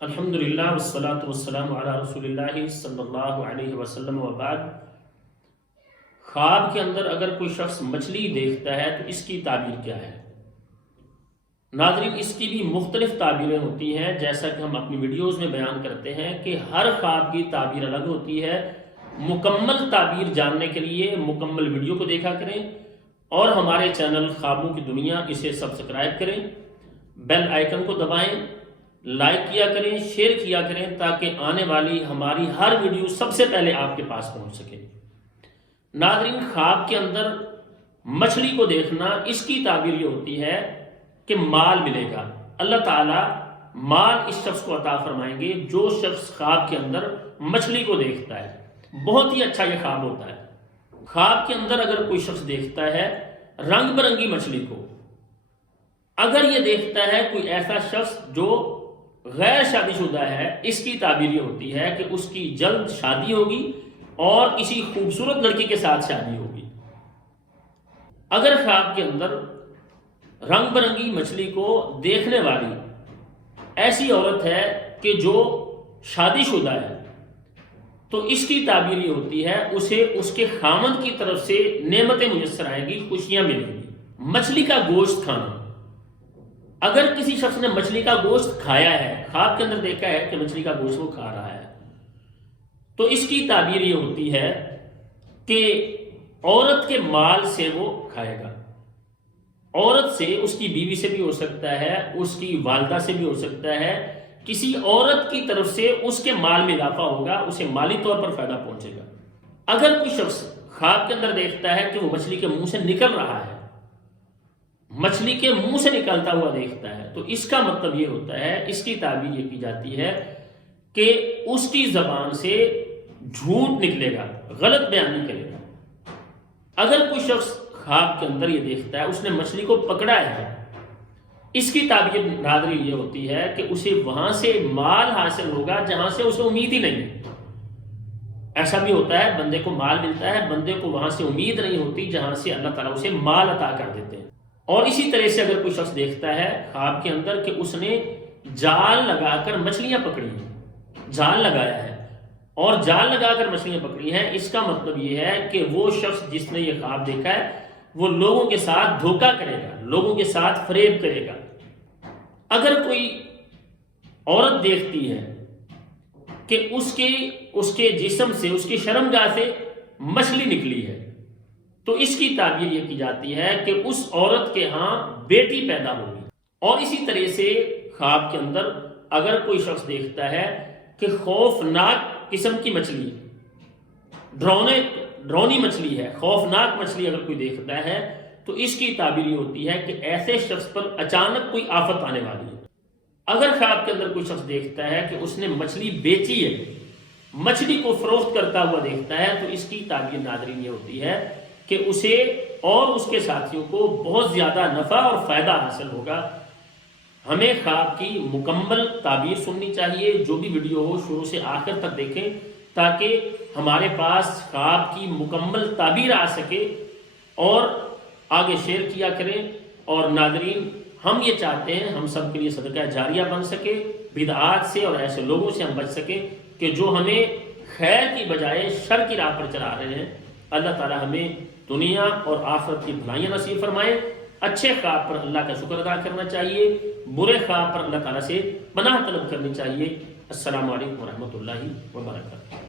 الحمدللہ والصلاة والسلام علی رسول اللہ صلی اللہ علیہ وسلم وبعد۔ خواب کے اندر اگر کوئی شخص مچھلی دیکھتا ہے تو اس کی تعبیر کیا ہے؟ ناظرین، اس کی بھی مختلف تعبیریں ہوتی ہیں، جیسا کہ ہم اپنی ویڈیوز میں بیان کرتے ہیں کہ ہر خواب کی تعبیر الگ ہوتی ہے۔ مکمل تعبیر جاننے کے لیے مکمل ویڈیو کو دیکھا کریں اور ہمارے چینل خوابوں کی دنیا اسے سبسکرائب کریں، بیل آئیکن کو دبائیں، لائک کیا کریں، شیئر کیا کریں تاکہ آنے والی ہماری ہر ویڈیو سب سے پہلے آپ کے پاس پہنچ سکے۔ ناظرین، خواب کے اندر مچھلی کو دیکھنا، اس کی تعبیر یہ ہوتی ہے کہ مال ملے گا۔ اللہ تعالیٰ مال اس شخص کو عطا فرمائیں گے جو شخص خواب کے اندر مچھلی کو دیکھتا ہے۔ بہت ہی اچھا یہ خواب ہوتا ہے۔ خواب کے اندر اگر کوئی شخص دیکھتا ہے رنگ برنگی مچھلی کو، اگر یہ دیکھتا ہے کوئی ایسا شخص جو غیر شادی شدہ ہے، اس کی تعبیر یہ ہوتی ہے کہ اس کی جلد شادی ہوگی اور کسی خوبصورت لڑکی کے ساتھ شادی ہوگی۔ اگر خواب کے اندر رنگ برنگی مچھلی کو دیکھنے والی ایسی عورت ہے کہ جو شادی شدہ ہے، تو اس کی تعبیر یہ ہوتی ہے اسے اس کے خامند کی طرف سے نعمتیں میسر آئیں گی، خوشیاں ملیں گی۔ مچھلی کا گوشت کھانا، اگر کسی شخص نے مچھلی کا گوشت کھایا ہے، خواب کے اندر دیکھا ہے کہ مچھلی کا گوشت وہ کھا رہا ہے، تو اس کی تعبیر یہ ہوتی ہے کہ عورت کے مال سے وہ کھائے گا۔ عورت سے، اس کی بیوی سے بھی ہو سکتا ہے، اس کی والدہ سے بھی ہو سکتا ہے، کسی عورت کی طرف سے اس کے مال میں اضافہ ہوگا، اسے مالی طور پر فائدہ پہنچے گا۔ اگر کوئی شخص خواب کے اندر دیکھتا ہے کہ وہ مچھلی کے منہ سے نکل رہا ہے، مچھلی کے منہ سے نکلتا ہوا دیکھتا ہے، تو اس کا مطلب یہ ہوتا ہے، اس کی تعبیر یہ کی جاتی ہے کہ اس کی زبان سے جھوٹ نکلے گا، غلط بیان نہیں کرے گا۔ اگر کوئی شخص خواب کے اندر یہ دیکھتا ہے اس نے مچھلی کو پکڑا ہے، اس کی تعبیر ناظرین یہ ہوتی ہے کہ اسے وہاں سے مال حاصل ہوگا جہاں سے اسے امید ہی نہیں ہے۔ ایسا بھی ہوتا ہے، بندے کو مال ملتا ہے، بندے کو وہاں سے امید نہیں ہوتی جہاں سے اللہ تعالیٰ اسے مال عطا کر دیتے ہیں۔ اور اسی طرح سے اگر کوئی شخص دیکھتا ہے خواب کے اندر کہ اس نے جال لگا کر مچھلیاں پکڑی ہیں، جال لگایا ہے اور جال لگا کر مچھلیاں پکڑی ہیں، اس کا مطلب یہ ہے کہ وہ شخص جس نے یہ خواب دیکھا ہے وہ لوگوں کے ساتھ دھوکہ کرے گا، لوگوں کے ساتھ فریب کرے گا۔ اگر کوئی عورت دیکھتی ہے کہ اس کے جسم سے، اس کی شرمگاہ سے مچھلی نکلی ہے، تو اس کی تعبیر یہ کی جاتی ہے کہ اس عورت کے ہاں بیٹی پیدا ہوگی۔ اور اسی طرح سے خواب کے اندر اگر کوئی شخص دیکھتا ہے کہ خوفناک قسم کی مچھلی، ڈرونی مچھلی ہے، خوفناک مچھلی اگر کوئی دیکھتا ہے، تو اس کی تعبیر یہ ہوتی ہے کہ ایسے شخص پر اچانک کوئی آفت آنے والی ہے۔ اگر خواب کے اندر کوئی شخص دیکھتا ہے کہ اس نے مچھلی بیچی ہے، مچھلی کو فروخت کرتا ہوا دیکھتا ہے، تو اس کی تعبیر ناظرین یہ ہوتی ہے کہ اسے اور اس کے ساتھیوں کو بہت زیادہ نفع اور فائدہ حاصل ہوگا۔ ہمیں خواب کی مکمل تعبیر سننی چاہیے، جو بھی ویڈیو ہو شروع سے آخر تک دیکھیں تاکہ ہمارے پاس خواب کی مکمل تعبیر آ سکے، اور آگے شیئر کیا کریں۔ اور ناظرین، ہم یہ چاہتے ہیں ہم سب کے لیے صدقہ جاریہ بن سکے، بدعات سے اور ایسے لوگوں سے ہم بچ سکیں کہ جو ہمیں خیر کی بجائے شر کی راہ پر چلا رہے ہیں۔ اللہ تعالی ہمیں دنیا اور آخرت کی بھلائیاں نصیب فرمائے۔ اچھے خواب پر اللہ کا شکر ادا کرنا چاہیے، برے خواب پر اللہ تعالیٰ سے پناہ طلب کرنی چاہیے۔ السلام علیکم ورحمۃ اللہ وبرکاتہ۔